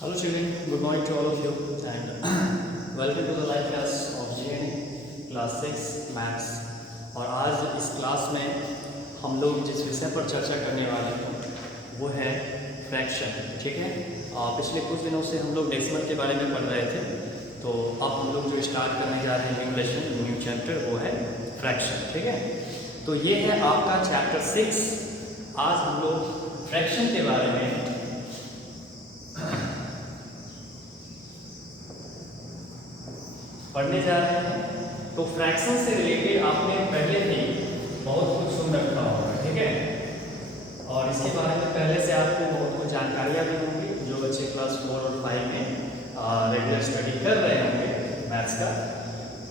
Hello children, good morning to all of you and welcome to the live class of GNE class 6 maths. और आज इस class में हम लोग जिस विषय पर चर्चा करने वाले हैं वो है फ्रैक्शन। ठीक है, पिछले कुछ दिनों से हम लोग डेसिमल के बारे में पढ़ रहे थे, तो अब हम लोग जो स्टार्ट करने जा रहे हैं न्यू लेसन न्यू चैप्टर वो है फ्रैक्शन। ठीक है, तो ये है आपका चैप्टर 6। आज हम लोग फ्रैक्शन के बारे में पढ़ने जा रहे हैं। तो फ्रैक्शन से रिलेटेड आपने पहले भी बहुत कुछ सुन रखा होगा, ठीक है, और इसके बारे में पहले से आपको बहुत कुछ जानकारियाँ भी होंगी जो बच्चे क्लास 4 और 5 में रेगुलर स्टडी कर रहे होंगे मैथ्स का।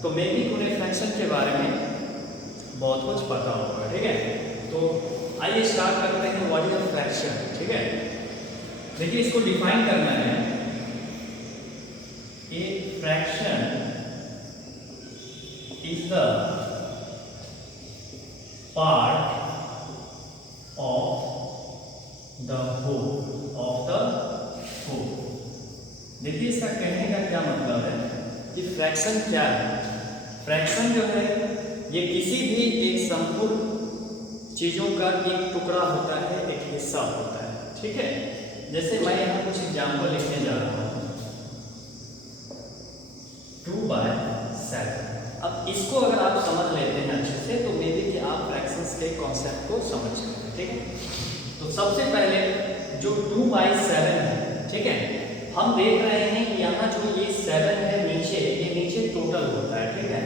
तो मे भी उन्हें फ्रैक्शन के बारे में बहुत कुछ पता होगा। ठीक है, तो आइए स्टार्ट करते हैं व्हाट इज फ्रैक्शन। ठीक है, देखिए इसको डिफाइन करना है। A fraction is the part of the whole देखिए इसका कहने का क्या मतलब है कि फ्रैक्शन क्या है। फ्रैक्शन जो है ये किसी भी एक संपूर्ण चीजों का एक टुकड़ा होता है, एक हिस्सा होता है। ठीक है, जैसे मैं यहाँ कुछ एग्जाम्पल लिखने जा रहा हूँ 2/7। अब इसको अगर आप समझ लेते हैं अच्छे से तो मे बी कि आप फ्रैक्शंस के कॉन्सेप्ट को समझ सकते हैं। ठीक है, तो सबसे पहले जो 2/7 है, ठीक है, हम देख रहे हैं कि यहाँ जो ये 7 है नीचे, ये नीचे टोटल होता है। ठीक है,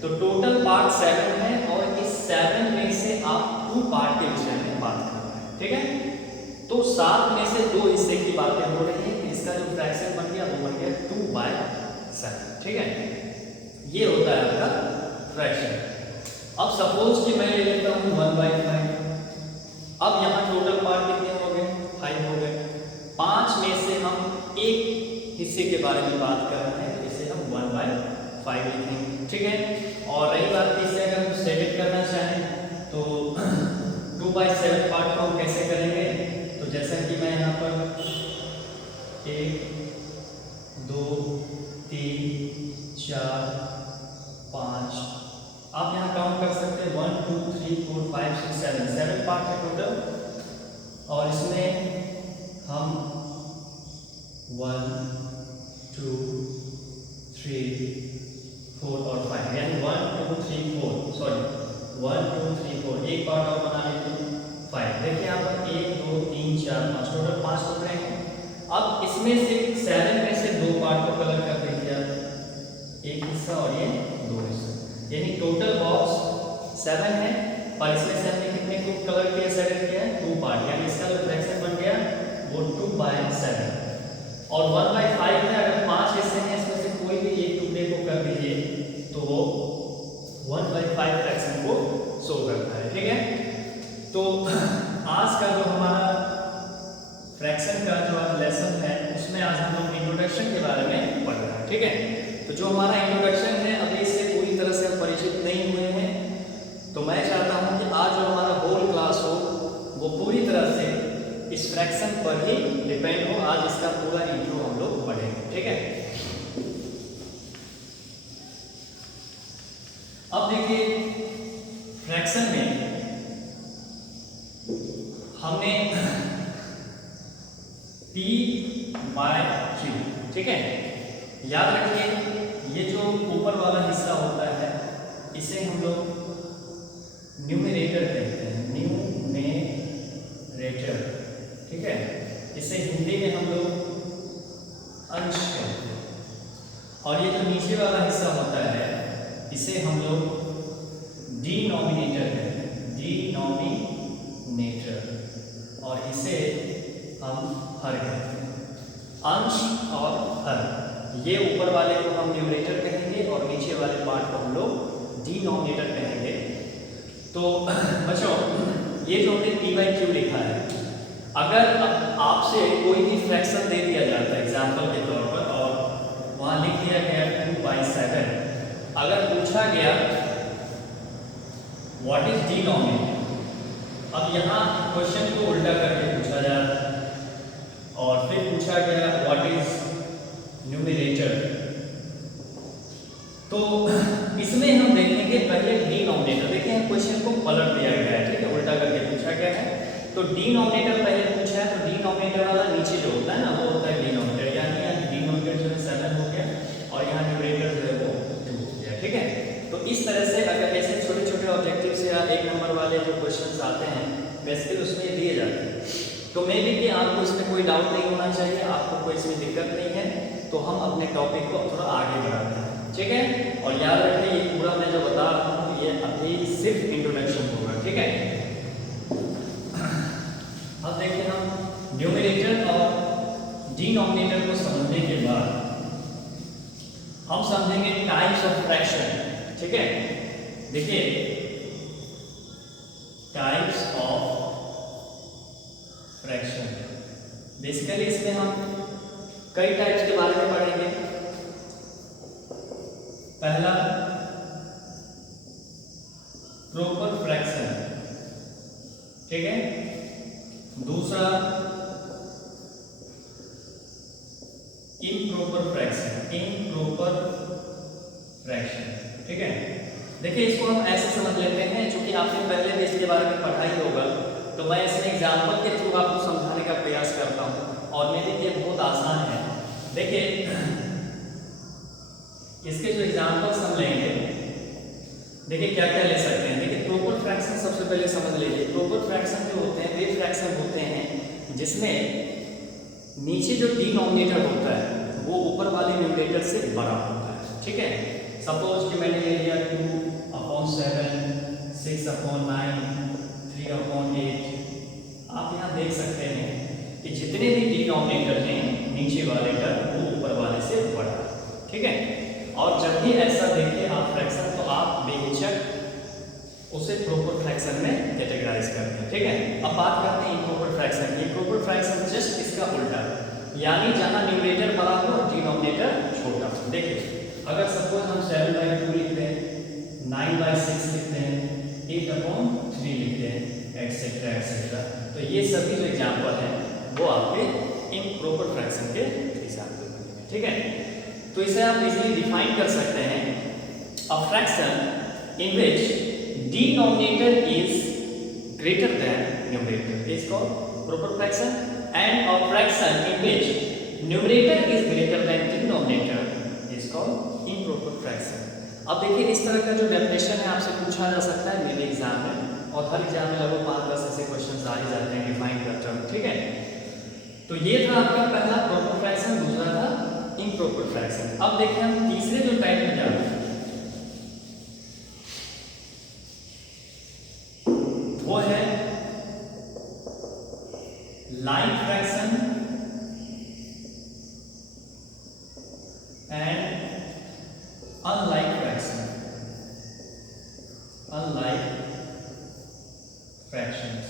तो टोटल पार्ट 7 है और इस 7 में से आप 2 पार्ट के विषय में बात कर रहे हैं। ठीक है, तो 7 में से 2 हिस्से की बातें हो रही है। इसका जो फ्रैक्शन बन गया वो बन गया 2/7। ठीक है, ये होता है आपका फ्रैक्शन। अब सपोज कि मैं ले लेता हूँ 1/5। अब यहाँ टोटल पार्ट कितने हो गए? 5 हो गए। 5 में से हम एक हिस्से के बारे में बात कर रहे हैं, तो इसे हम 1/5 लिखेंगे। ठीक है, और रही बात कि इसे अगर हम सेट करना चाहें तो 2/7 पार्ट को हम कैसे करेंगे? तो जैसा कि मैं यहाँ पर 1 2 3 4 5 आप यहाँ काउंट कर सकते हैं 1 2 3 4 5 6 7 पार्ट है टोटल, और इसमें हम 1 2 3 4 और 5 यानी 1 2 3 4 एक पार्ट और बना लेते हैं 5। देखिए यहाँ पर 1 2 3 4 5 टोटल 5 टुकड़े हैं। अब इसमें से 7 में से 2 पार्ट को कलर कर दीजिए, एक हिस्सा और ये 2 हिस्सा, यानी टोटल बॉक्स 7 है और इसमें से हमने कितने को कलर किया, सेलेक्ट किया है 2 पार्ट, यानी इसका जो फ्रैक्शन बन गया वो 2/7। और 1/5 है, अगर 5 हिस्से हैं इसमें से कोई भी एक टुकड़े को कर दीजिए तो वो 1/5 फ्रैक्शन को शो करता है। ठीक है, तो आज का जो हमारा फ्रैक्शन का जो आज लेसन है उसमें आज हम लोग इंट्रोडक्शन के बारे में पढ़ रहे हैं। ठीक है, तो जो हमारा इंट्रोडक्शन है अभी इससे पूरी तरह से हम परिचित नहीं हुए हैं, तो मैं चाहता हूं कि आज जो हमारा होल क्लास हो वो पूरी तरह से इस फ्रैक्शन पर ही डिपेंड हो। आज इसका पूरा इंट्रो हम लोग पढ़ेंगे। ठीक है, अब देखिए फ्रैक्शन में हमने P/Q, ठीक है, याद रखिए ये जो ऊपर वाला हिस्सा होता है इसे हम लोग न्यूमरेटर कहते हैं, न्यूमरेटर। ठीक है, इसे हिंदी में हम लोग अंश कहते हैं, और ये जो नीचे वाला हिस्सा होता है इसे हम लोग डिनोमिनेटर कहते हैं, डिनोमिनेटर, और इसे हम हर कहते हैं। अंश और हर, ये ऊपर वाले को हम न्यूमरेटर कहेंगे और नीचे वाले पार्ट को हम लोग डिनोमिनेटर कहेंगे। तो बच्चों ये जो हमने P/Q लिखा है, अगर आपसे कोई भी फ्रैक्शन दे दिया जाता है एग्जाम्पल के तौर पर और वहाँ लिख दिया गया 2/7, अगर पूछा गया व्हाट इज डिनोमिनेटर, अब यहाँ क्वेश्चन को उल्टा करके पूछा जा रहा है और फिर पूछा गया व्हाट इज पलट दिया गया है, ठीक है, उल्टा करके पूछा गया है। तो डिनोमिनेटर पहले पूछा है, तो डिनोमिनेटर वाला नीचे जो होता है ना वो होता है डिनोमिनेटर, यानी यहाँ डिनोमिनेटर जो है 7 हो गया और यहाँ न्यूमरेटर जो है वो 2 हो गया, ठीक है। तो इस तरह से अगर ऐसे छोटे छोटे ऑब्जेक्टिव्स या 1 नंबर वाले जो क्वेश्चंस आते हैं बेसिकली उसमें दिए जाते हैं, तो मे बी कि आपको इसमें कोई डाउट नहीं होना चाहिए, आपको कोई इसमें दिक्कत नहीं है। तो हम अपने टॉपिक को थोड़ा आगे बढ़ाते हैं, ठीक है। और याद रखें ये पूरा मैं जो बता रहा हूँ ये अभी सिर्फ इंट्रोडक्शन होगा, ठीक है। अब देखिए हम न्यूमरेटर और डिनोमिनेटर को समझने के बाद हम समझेंगे टाइप्स ऑफ फ्रैक्शन, ठीक है। देखिए टाइप्स ऑफ फ्रैक्शन, बेसिकली इसमें हम कई टाइप्स के बारे में पढ़ेंगे। पहला प्रॉपर फ्रैक्शन, ठीक है। दूसरा इम्प्रॉपर फ्रैक्शन, इम्प्रॉपर फ्रैक्शन, ठीक है। देखिए इसको हम ऐसे समझ लेते हैं, चूंकि आपने पहले भी इसके बारे में पढ़ा ही होगा, तो मैं इसमें एग्जाम्पल के थ्रू आपको समझाने का प्रयास करता हूँ और मेरे लिए बहुत आसान है। देखिए इसके जो एग्जाम्पल्स हम लेंगे, देखिए क्या क्या ले सकते हैं। देखिए प्रॉपर फ्रैक्शन सबसे पहले समझ लीजिए। प्रॉपर फ्रैक्शन जो होते हैं वे फ्रैक्शन होते हैं जिसमें नीचे जो डिनोमिनेटर होता है वो ऊपर वाले न्यूमरेटर से बड़ा होता है, ठीक है। सपोज कि मैंने ले लिया 2/7, 6/9, 3/8। आप यहाँ देख सकते हैं कि जितने भी डिनोमिनेटर हैं नीचे वाले का वो ऊपर वाले से बड़ा, ठीक है। और जब भी ऐसा देखें आप फ्रैक्शन तो आप बेहिचक उसे प्रॉपर फ्रैक्शन में कैटेगराइज करते हैं, ठीक है। अब बात करते हैं इम्प्रॉपर फ्रैक्शन की। इम्प्रॉपर फ्रैक्शन जस्ट इसका उल्टा, यानी जहां न्यूमरेटर बड़ा हो और डिनोमिनेटर छोटा हो। देखिए अगर सपोज हम 7/2 लिखते हैं, 9/6 लिखते हैं, 8/3 लिखते हैं, एक्सेट्रा एक्सेट्रा, तो ये सभी जो एग्जाम्पल हैं वो आपके इम्प्रॉपर फ्रैक्शन के एग्जाम्पल बनेंगे, ठीक है। तो इसे आप इजीली डिफाइन कर सकते हैं, a fraction in which denominator is greater than numerator is called proper fraction, and a fraction in which numerator is greater than denominator is called improper fraction. अब देखिए इस तरह का जो डेफिनेशन है आपसे पूछा जा सकता है मेरे एग्जाम में, और हर एग्जाम में लगभग 5-10 ऐसे क्वेश्चन आ ही जाते हैं डिफाइन का टर्म, ठीक है। तो ये था आपका पहला प्रॉपर फ्रैक्शन, दूसरा था इम्प्रॉपर फ्रैक्शन। अब देखिए हम तीसरे जो टाइप में जाते हैं वो है like fraction and unlike fraction, unlike fractions.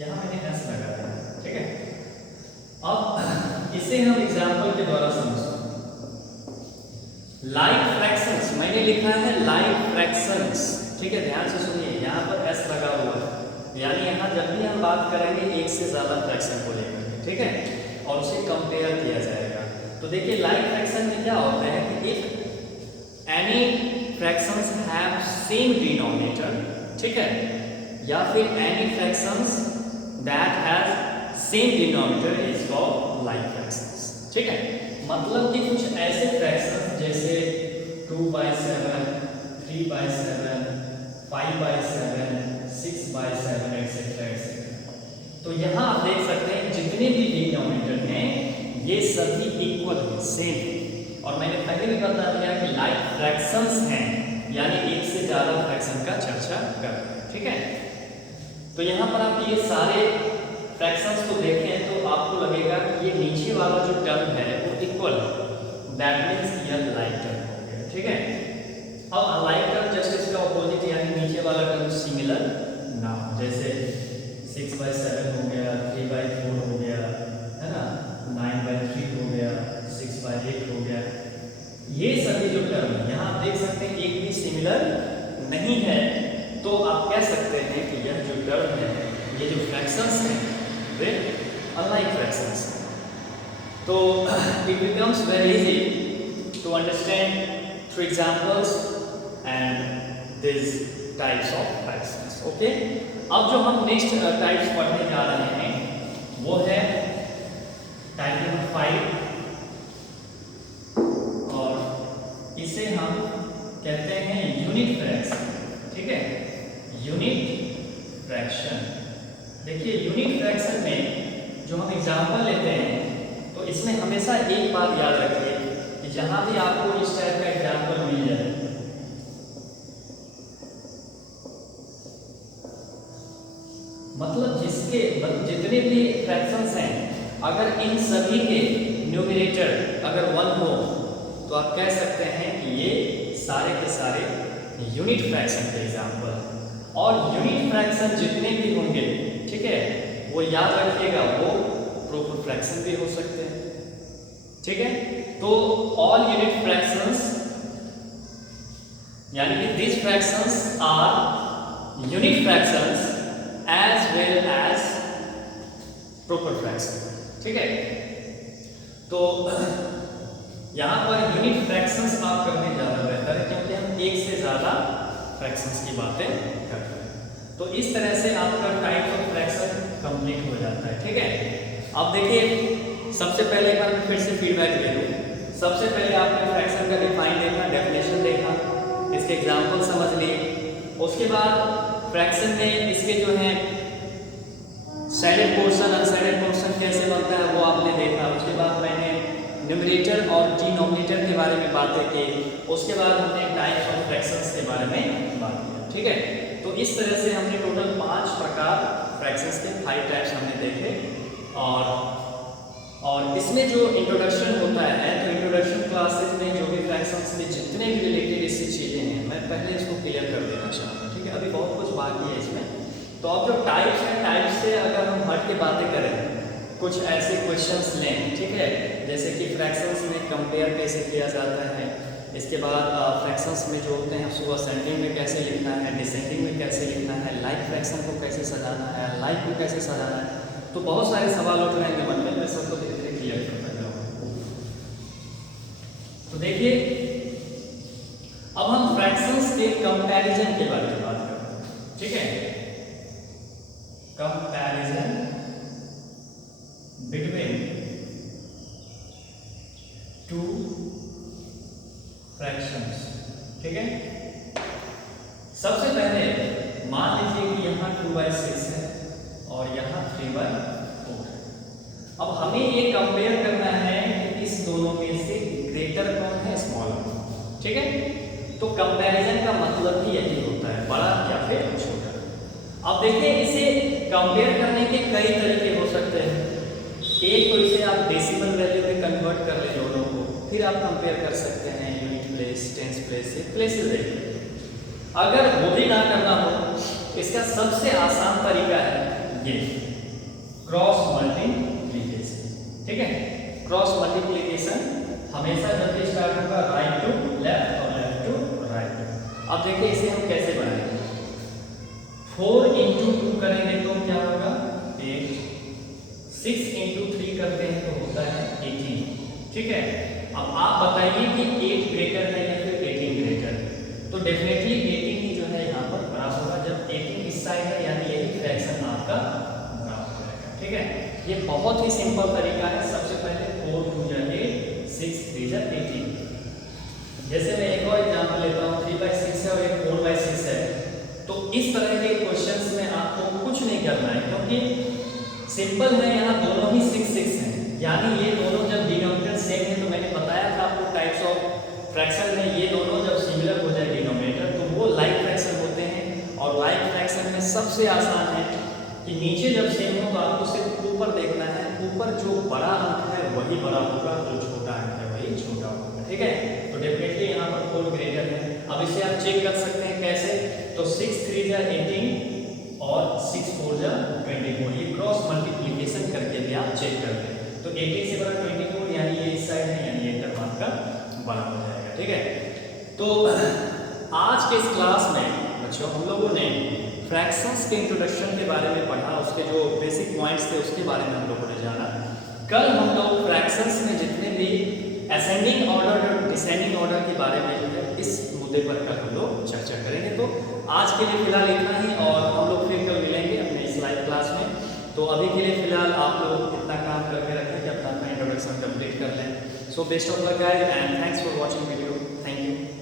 यहां मैंने एस लगा दिया, ठीक है। अब इसे हम एग्जाम्पल के द्वारा समझते हैं। लाइक फ्रैक्शंस मैंने लिखा है लाइक फ्रैक्शंस, ठीक है, ध्यान से सुनिए, यहाँ पर एस लगा हुआ है, यानी यहाँ जब भी हम बात करेंगे एक से ज्यादा फ्रैक्शन को लेकर, ठीक है, और उसे कंपेयर किया जाएगा। तो देखिए लाइक फ्रैक्शन में क्या होता है कि if any fractions have same denominator, ठीक है, या फिर any fractions that has same denominator is called like fractions, ठीक है। मतलब कि कुछ ऐसे फ्रैक्शंस जैसे 2/7, 3/7, 5/7, 6/7 एक्सेट्रा एक्सेट्रा। तो यहाँ आप देख सकते हैं जितने भी डिनोमिनेटर हैं ये सभी इक्वल हैं, सेम। और मैंने पहले भी बता दिया कि लाइक फ्रैक्शंस हैं, यानी एक से ज्यादा फ्रैक्शन का चर्चा कर रहे हैं, ठीक है। तो यहाँ पर आप ये सारे फ्रैक्शंस को देखें तो आपको लगेगा कि ये नीचे वाला जो टर्म है वो इक्वल है, दैट मीन्स यह लाइक टर्म हो गया, ठीक है। अब अनलाइक टर्म जस्ट इसका ऑपोजिट, यानी नीचे वाला टर्म सिमिलर ना हो, जैसे 6/7 हो गया, 3/4 हो गया, है ना, 9/3 हो गया, 6/8 हो गया। ये सभी जो टर्म यहाँ आप देख सकते हैं एक भी सिमिलर नहीं है, तो आप कह सकते हैं कि यह जो टर्म है, ये जो फ्रैक्शंस हैं वे अनलाइक फ्रैक्शंस हैं। तो it becomes very easy to understand through examples and this types of fractions. Okay, अब जो हम नेक्स्ट टाइप्स पढ़ने जा रहे हैं वो है टाइप नंबर 5, और इसे हम कहते हैं यूनिट फ्रैक्शन। ठीक है, यूनिट फ्रैक्शन। देखिए यूनिट फ्रैक्शन में जो हम एग्जाम्पल लेते हैं तो इसमें हमेशा एक बात याद रखिए कि जहां भी आपको इस टाइप का एग्जाम्पल मिल जाए, मतलब जितने भी फ्रैक्शंस हैं, अगर इन सभी के न्यूमरेटर अगर 1 हो तो आप कह सकते हैं कि ये सारे के सारे यूनिट फ्रैक्शन के एग्जाम्पल हैं। और यूनिट फ्रैक्शन जितने भी होंगे, ठीक है, वो याद रखिएगा वो प्रॉपर फ्रैक्शन भी हो सकते हैं। ठीक है, तो ऑल यूनिट फ्रैक्शंस यानी कि this fractions are unit fractions as well as proper fraction. ठीक है, तो यहाँ पर यूनिट फ्रैक्शंस आप करने ज़्यादा बेहतर है क्योंकि हम एक से ज़्यादा फ्रैक्शंस की बातें कर रहे हैं। तो इस तरह से आपका टाइप ऑफ फ्रैक्शन कंप्लीट हो जाता है। ठीक है, अब देखिए सबसे पहले एक बार मैं फिर से फीडबैक दे दूँ। सबसे पहले आपने फ्रैक्शन का डिफाइन देखा, डेफिनेशन देखा, इसके एग्जाम्पल समझ लिए। उसके बाद फ्रैक्शन में इसके जो है सैडेड पोर्शन अनसैडेड पोर्शन कैसे बनता है वो आपने देखा। उसके बाद मैंने न्यूमरेटर और डिनोमिनेटर के बारे में बातें की। उसके बाद हमने टाइप्स ऑफ फ्रैक्शंस के बारे में बात की। ठीक है, तो इस तरह से हमने टोटल 5 प्रकार फ्रैक्शंस के 5 टाइप्स हमने देखे। और इसमें जो इंट्रोडक्शन होता है, तो इंट्रोडक्शन क्लासेस में जो भी फ्रैक्शंस में जितने भी रिलेटेड इससे चीज़ें हैं मैं पहले इसको क्लियर कर देना चाहूँगा। ठीक है, अभी बहुत कुछ बाकी है इसमें। तो अब जो टाइप्स हैं, टाइप्स से अगर हम हट के बातें करें, कुछ ऐसे क्वेश्चंस लें, ठीक है, जैसे कि फ्रैक्शंस में कंपेयर कैसे किया जाता है। इसके बाद फ्रैक्शंस में जो होते हैं उसको असेंडिंग में कैसे लिखना है, डिसेंडिंग में कैसे लिखना है, लाइक फ्रैक्शन को कैसे सजाना है, लाइक को कैसे सजाना है। तो बहुत सारे सवाल उठ रहेंगे मन में, मैं सबको धीरे धीरे क्लियर करता जाऊँगा। तो देखिए अब हम फ्रैक्शंस के कंपैरिजन के बारे में बात करते हैं। ठीक है, कंपैरिजन बिटवीन टू फ्रैक्शंस। ठीक है, सबसे पहले मान लीजिए कि यहाँ 2/6 है और यहाँ 3/4 है। अब हमें ये कंपेयर करना है कि इस दोनों में से ग्रेटर कौन है, स्मॉलर। ठीक है, तो कंपैरिजन का मतलब ही यही होता है, बड़ा या फिर छोटा। अब देखिए इसे कंपेयर करने के कई तरीके हो सकते हैं। एक तो इसे आप डेसिमल वैल्यू में कन्वर्ट कर ले दोनों को, फिर आप कंपेयर कर सकते हैं यूनिट प्लेस, टेंस प्लेस से प्लेसेस देखिए। अगर वो भी ना करना हो, इसका सबसे आसान तरीका है ये क्रॉस मल्टीप्लिकेशन। ठीक है, क्रॉस मल्टीप्लिकेशन हमेशा जब भी स्टार्ट होगा राइट टू लेफ्ट और लेफ्ट टू राइट। अब देखिए इसे हम कैसे बनाएंगे। 4 × 2 करेंगे तो क्या होगा 8, 6 × 3 करते हैं तो होता है 18। ठीक है, अब आप बताइए कि 8 ग्रेटर है या फिर 18 ग्रेटर है। तो डेफिनेटली 18 ही जो है यहाँ पर बड़ा होगा। जब 18 इस साइड है यानी यही फ्रैक्शन आपका बड़ा हो जाएगा। ठीक है, ये बहुत ही सिंपल तरीका है। सबसे पहले 4 × 2 = 8, 6 × 3 = 18। जैसे मैं एक और एग्जाम्पल लेता हूँ, 3/6 है और एक 4/6 है। तो इस तरह के क्वेश्चंस में आपको कुछ नहीं करना है क्योंकि सिंपल है, यहाँ दोनों ही 6 हैं, यानी ये दोनों जब डिनोमिनेटर सेम है, तो मैंने बताया था आपको टाइप्स ऑफ फ्रैक्शन में ये दोनों जब सिमिलर हो जाए डिनोमिनेटर तो वो लाइक फ्रैक्शन होते हैं। और लाइक फ्रैक्शन में सबसे आसान है कि नीचे जब सेम हो तो आपको सिर्फ ऊपर देखना है, ऊपर जो बड़ा अंक है वही बड़ा होगा, जो छोटा अंक है वही छोटा होगा। ठीक है, तो डेफिनेटली यहाँ पर 4 ग्रेटर है। अब इसे आप चेक कर सकते हैं कैसे, तो 6 × 3 = 18 और 6 × 4 = 24। ये क्रॉस मल्टीप्लिकेशन करके भी आप चेक कर लें। तो 18 से बड़ा 24 यानी ये इस साइड है, यानी ये टर्म आपका बड़ा हो जाएगा। ठीक है, तो आज के इस क्लास में बच्चों हम लोगों ने फ्रैक्शंस के इंट्रोडक्शन के बारे में पढ़ा, उसके जो बेसिक पॉइंट्स थे उसके बारे में हम लोगों ने जाना। कल हम लोग फ्रैक्शंस में जितने भी असेंडिंग ऑर्डर और डिसेंडिंग ऑर्डर के बारे में जो है इस मुद्दे पर कल हम लोग चर्चा करेंगे। तो आज के लिए फिलहाल इतना ही, और हम लोग फिर कल मिलेंगे अपने इस लाइव क्लास में। तो अभी के लिए फिलहाल आप लोग इतना काम करके रखें कि अपना इंट्रोडक्शन कंप्लीट कर लें। So best of luck guys and thanks for watching video. Thank you.